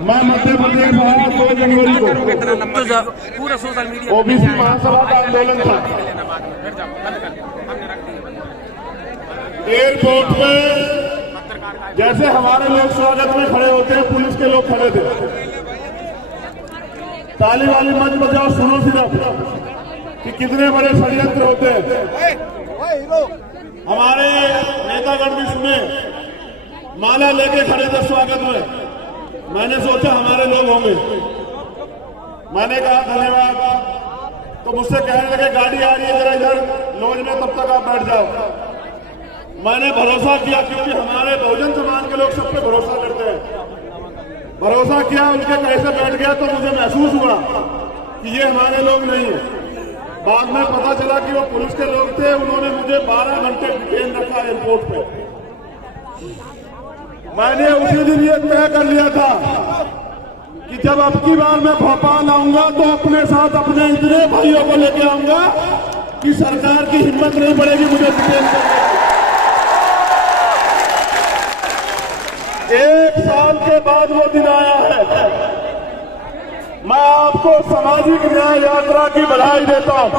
मैं मध्य प्रदेश आया 2 जनवरी को, पूरा सोशल मीडिया ओबीसी महासभा का आंदोलन था। एयरपोर्ट पे जैसे हमारे लोग स्वागत में खड़े होते हैं, पुलिस के लोग खड़े थे। ताली वाली मंच बजाओ, सुनो सिर्फ कि कितने बड़े षड्यंत्र होते हैं। हमारे नेतागण भी सुने, माला लेके खड़े थे स्वागत में। मैंने सोचा हमारे लोग होंगे, मैंने कहा धन्यवाद। तो मुझसे कहने लगे गाड़ी आ रही है जरा इधर लॉज में, तब तक आप बैठ जाओ। मैंने भरोसा किया, क्योंकि हमारे बहुजन समाज के लोग सब पे भरोसा करते हैं। भरोसा किया, उनके कैसे बैठ गया तो मुझे महसूस हुआ कि ये हमारे लोग नहीं है। बाद में पता चला कि वो पुलिस के लोग थे। उन्होंने मुझे 12 घंटे डिटेन रखा एयरपोर्ट पे। मैंने उसी दिन ये तय कर लिया था कि जब अब की बार मैं भोपाल आऊंगा तो अपने साथ अपने इतने भाइयों को लेके आऊंगा कि सरकार की हिम्मत नहीं पड़ेगी मुझे डिटेन करने की। 1 साल के बाद वो दिन आया है। मैं आपको सामाजिक न्याय यात्रा की बधाई देता हूं।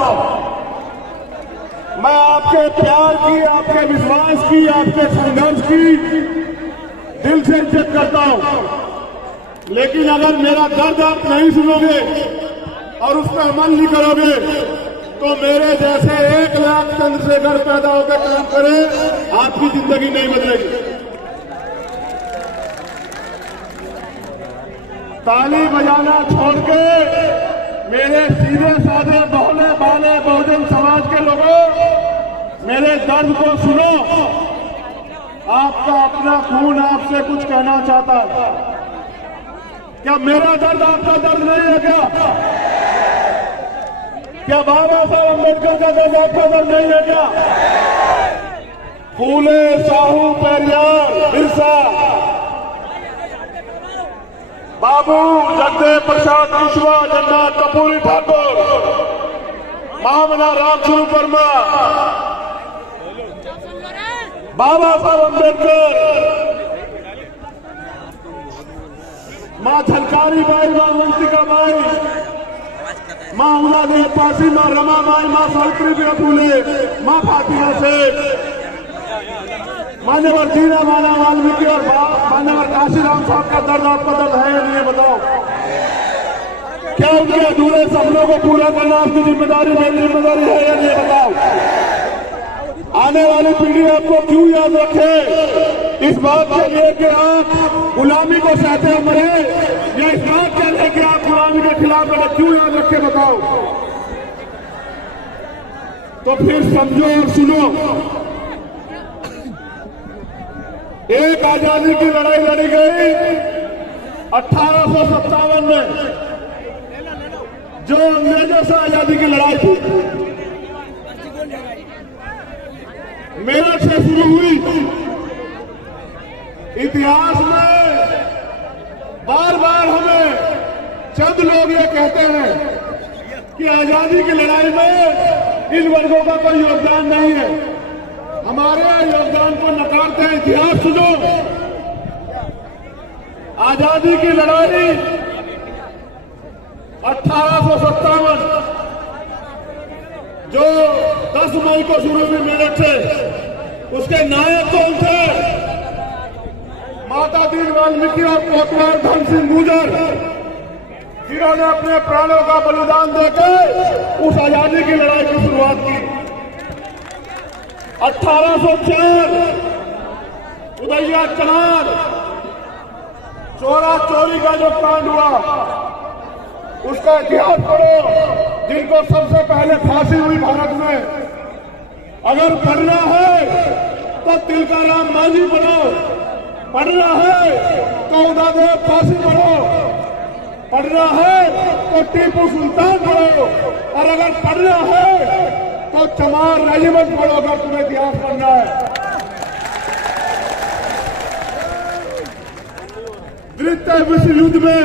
मैं आपके प्यार की, आपके विश्वास की, आपके संघर्ष की दिल से इज्जत करता हूं। लेकिन अगर मेरा दर्द आप नहीं सुनोगे और उस पर अमल नहीं करोगे तो मेरे जैसे 1 लाख चंद्रशेखर पैदा होकर काम करे, आपकी जिंदगी नहीं बदलेगी। ताली बजाना छोड़ के मेरे सीधे साधे भोले भाले बहुजन समाज के लोगों, मेरे दर्द को सुनो। आपका अपना खून आपसे कुछ कहना चाहता है। क्या मेरा दर्द आपका दर्द नहीं है? क्या बाबा साहब अम्बेडकर का दर्द आपका दर्द नहीं है? क्या फूले, साहू, पेरियार, बिरसा, बाबू जगदेव प्रसाद कुशवा, जगन्नाथ कपूरी ठाकुर, महामना रामस्वरूप वर्मा, बाबा साहब अम्बेडकर, माँ झलकारी बाई, माँ वंशिका बाई, माँ उमादेवी पासी, माँ रमा बाई, माँ सावित्रीबाई फूले, माँ फातिमा सेठ, मान्यवर जीना माना वाल्मीकि और मान्यवर काशीराम साहब का दर्द आपका दर्द है या नहीं? बताओ। क्या उनके अधूरे सपनों को पूरा करना आपकी जिम्मेदारी, मेरी जिम्मेदारी है या नहीं? बताओ। आने वाली पीढ़ी आपको क्यों याद रखे? इस बात के लिए कि आप गुलामी को सहते हुए मरे, या इस बात के लिए कि आप गुलामी के खिलाफ लड़े? क्यों याद रखे? बताओ। तो फिर समझो और सुनो। एक आजादी की लड़ाई लड़ी गई 1857 में, जो अंग्रेजों से आजादी की लड़ाई थी, मेरठ से शुरू हुई। इतिहास में बार बार हमें चंद लोग ये कहते हैं कि आजादी की लड़ाई में इन वर्गों का कोई योगदान नहीं है। हमारे योगदान को नकारते हैं। इतिहास सुनो। आजादी की लड़ाई 1857 जो 10 मई को शुरू हुई मेरठ से, उसके नायक कौन थे? माता दीन वाल्मीकि और कोतवाल धन सिंह गुर्जर, जिन्होंने अपने प्राणों का बलिदान देकर उस आजादी की लड़ाई की शुरुआत की। 1804 उदयिया चनार चोरा चोरी का जो कांड हुआ, उसका इतिहास पढ़ो, जिनको सबसे पहले फांसी हुई भारत में। अगर पढ़ना है तो तिलकाराम मांझी पढ़ो, पढ़ना है तो उदयदेव फांसी पढ़ो, पढ़ना है तो टीपू सुल्तान पढ़ो, और अगर पढ़ना है तो चमार रेजिमेंट पढ़ो, अगर तुम्हें इतिहास पढ़ना है। द्वितीय विश्व युद्ध में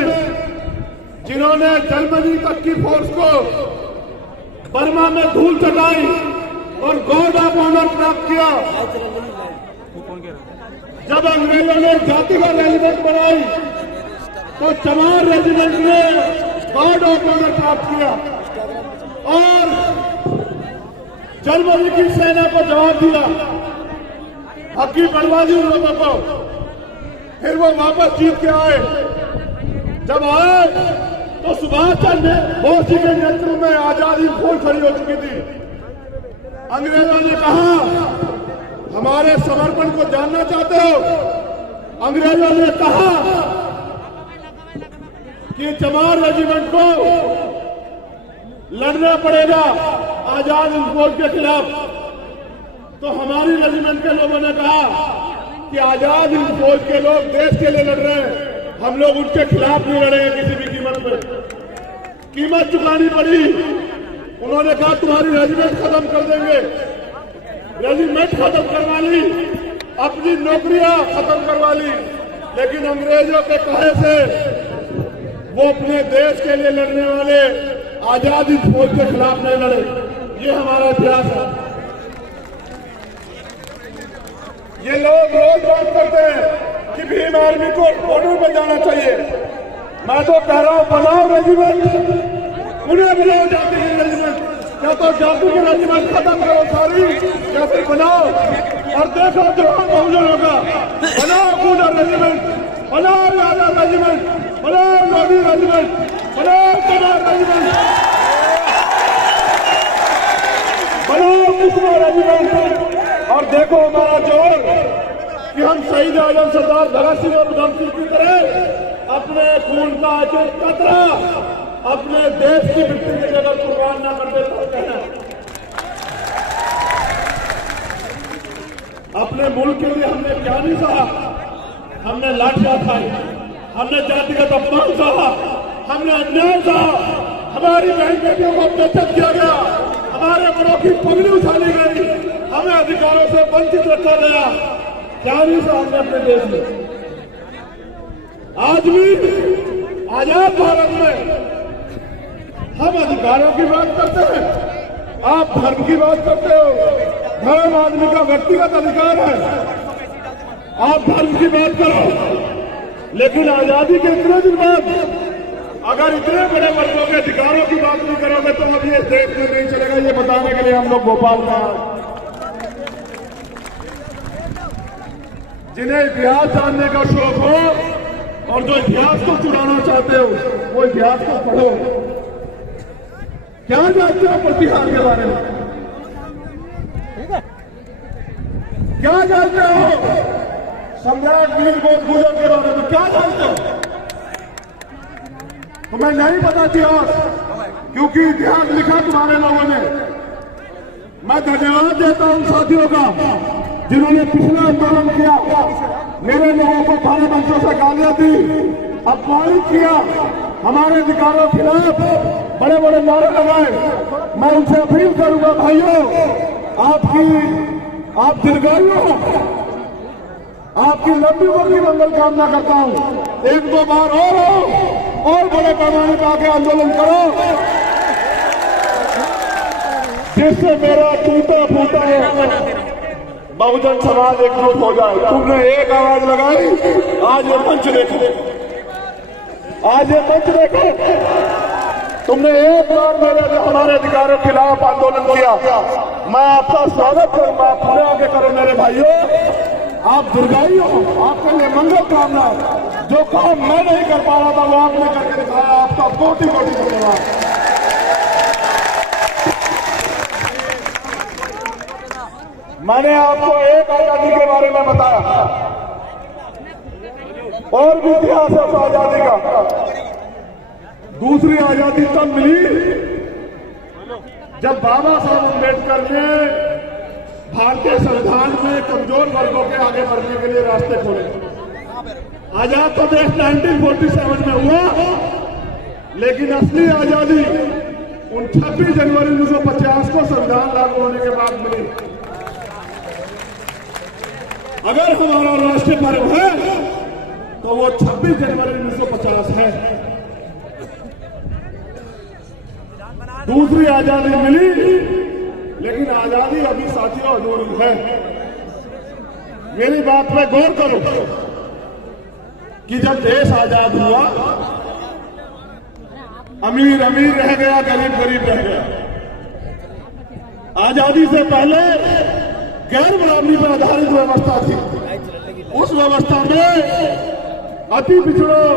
जिन्होंने जर्मनी तक की फोर्स को बर्मा में धूल चटाई और गॉर्ड ऑफ ऑनर प्राप्त किया, जब अंग्रेजों ने जातिगत रेजिमेंट बनाई तो चमार रेजिमेंट ने गार्ड ऑफ ऑनर प्राप्त किया और जर्मनी की सेना को जवाब दिया, हकी बढ़वा दी उन लोगों को। फिर वो वापस जीत के आए। जब आए तो सुभाष चंद्र बोस जी के नेतृत्व में आजादी फौज खड़ी हो चुकी थी। अंग्रेजों ने कहा, हमारे समर्पण को जानना चाहते हो? अंग्रेजों ने कहा कि चमार रेजिमेंट को लड़ना पड़ेगा आजाद हिंद फौज के खिलाफ। तो हमारी रेजिमेंट के लोगों ने कहा कि आजाद हिंद फौज के लोग देश के लिए लड़ रहे हैं, हम लोग उनके खिलाफ नहीं लड़ेंगे किसी भी कीमत पे। कीमत चुकानी पड़ी। उन्होंने कहा तुम्हारी रेजिमेंट खत्म कर देंगे। रेजिमेंट खत्म करवा ली, अपनी नौकरियां खत्म करवा ली, लेकिन अंग्रेजों के कहे से वो अपने देश के लिए लड़ने वाले आजाद हिंद फौज के खिलाफ नहीं लड़े। ये हमारा इतिहास है। ये लोग रोज बात करते हैं कि भीम आर्मी को बॉर्डर पर जाना चाहिए। मैं तो कह रहा हूं बनाओ रेजिमेंट, उन्हें बनाओ जाति की रेजिमेंट, या तो जाति की रेजिमेंट खत्म करो सारी, या फिर बनाओ और देखो जो बहुजन होगा। बनाओ पूरा रेजिमेंट, बनाओ यादव रेजिमेंट, बनाओ लोधी रेजिमेंट, बनाओ चमार रेजिमेंट, बनाओ किस्मा रेजिमेंट। और देखो हमारा जोर कि हम शहीद आजम सरदार भगत सिंह और उधम सिंह की तरह अपने खून का एक कतरा अपने देश की मिट्टी की जगह कुर्बान न करते रहते हैं। अपने मुल्क के लिए हमने क्या नहीं सहा? हमने लाठियां खाई, हमने जातिगत अपमान सहा, हमने अन्याय सहा, हमारी बहन बेटियों को अत्याचार किया गया, हमारे बड़ों की पगड़ी उछाली गई, हमें अधिकारों से वंचित रखा गया। क्या नहीं सहा हमने अपने देश में? आज भी आजाद भारत में हम अधिकारों की बात करते हैं, आप धर्म की बात करते हो। धर्म आदमी का व्यक्तिगत अधिकार है, आप धर्म की बात करो। लेकिन आजादी के इतने दिन बाद अगर इतने बड़े वर्गों के अधिकारों की बात नहीं करोगे तो अभी ये देश में नहीं चलेगा। ये बताने के लिए हम लोग भोपाल में आए। जिन्हें इतिहास जानने का शौक हो और जो इतिहास को चुराना चाहते हो वो इतिहास को पढ़ो। क्या जानते हो प्रतिहार के बारे में? क्या जानते हो सम्राट वीर गुजर के बारे में? क्या जानते हो? तुम्हें नहीं पता इतिहास, क्योंकि इतिहास लिखा तुम्हारे लोगों ने। मैं धन्यवाद देता हूं साथियों का जिन्होंने पिछला आंदोलन किया, मेरे लोगों को थाने मंचों से गालियां दी, अपमानित किया, हमारे अधिकारों के खिलाफ बड़े बड़े नारे लगाए। मैं उनसे अपील करूंगा, भाइयों आप दीर्घायु हो, आपकी लंबी उम्र की मंगल कामना करता हूं। एक दो बार और हो और बड़े पैमाने पर आके आंदोलन करो, जिससे मेरा टूटा फूटा बहुजन समाज एकजुट हो जाए। तुमने एक आवाज लगाई, आज ये मंच देखो, आज ये मंच देखो। तुमने एक बार हमारे अधिकारों के खिलाफ आंदोलन किया, मैं आपका स्वागत करूंगा। आप पूरे आगे करो मेरे भाइयों, आप दीर्घायु हो, आपके लिए मंगल कामना। जो काम मैं नहीं कर पा रहा था वो आपने करके दिखाया, आपका कोटि कोटि धन्यवाद। मैंने आपको एक आजादी के बारे में बताया, और भी इतिहास है उस आजादी का। दूसरी आजादी तब मिली जब बाबा साहब अम्बेडकर ने भारतीय संविधान में कमजोर वर्गों के आगे बढ़ने के लिए रास्ते खोले। आजाद तो देश 1947 में हुआ, लेकिन असली आजादी 26 जनवरी 1950 को संविधान लागू होने के बाद मिली। अगर हमारा राष्ट्रीय पर्व है तो वो 26 जनवरी 1950 है। दूसरी आजादी मिली, लेकिन आजादी अभी साथियों अधूरी है। मेरी बात पे गौर करो। कि जब देश आजाद हुआ अमीर अमीर रह गया, गरीब गरीब रह गया। आजादी से पहले गैर बराबरी पर आधारित व्यवस्था थी। उस व्यवस्था में अति पिछड़ों